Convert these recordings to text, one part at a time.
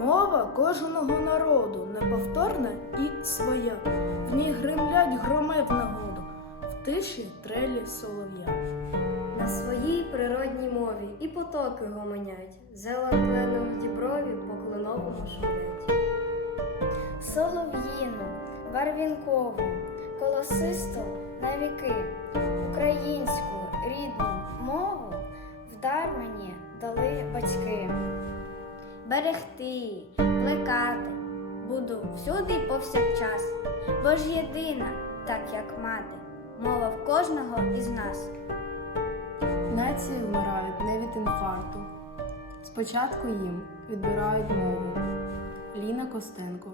Мова кожного народу неповторна і своя. В ній гримлять громи в нагоду, в тиші трелі солов'я. На своїй природній мові і потоки гомонять, зелен кленом в діброві по кленовому шумлять. солов'їну, барвінкову, колосисту на віки, українську рідну мову вдар мені дали батьки. Берегти, плекати буду всюди й повсякчас, бо ж єдина, так як мати, мова в кожного із нас. Нації вмирають не від інфаркту. Спочатку їм відбирають мову. Ліна Костенко.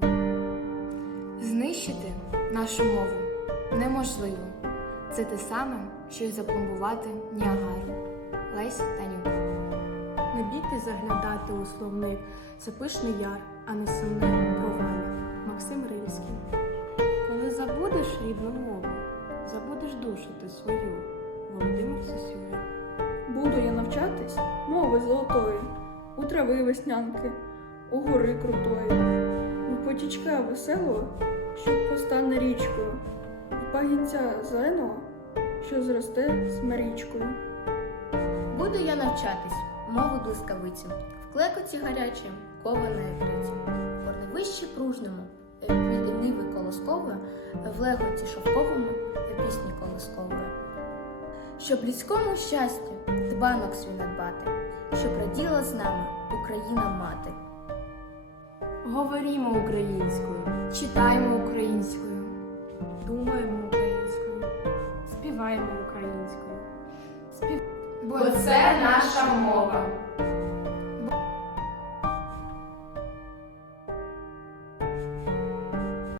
Знищити нашу мову неможливо. Це те саме, що й запломбувати Ніагару. Лесь Танюк. Не заглядати у словник, це пишний яр, а не сумне провалля. Максим Рильський. Коли забудеш рідну мову, забудеш душу ти свою. Володимир Сосюра. Буду я навчатись мови золотої, у трави веснянки, у гори крутої, у потічка веселого, що постане річкою, у пагінця зеленого, що зросте з марічкою. Буду я навчатись, мови блискавиці, в клекоті гарячим, кованої криці, в корневищі пружному, е, ниви колоскової, в леготі шовковому, в пісні колоскової. Щоб людському щастю дбанок свій надбати, щоб раділа з нами Україна мати. Говорімо українською, читаємо українською. Думаємо українською, співаємо українською. Бо це наша мова.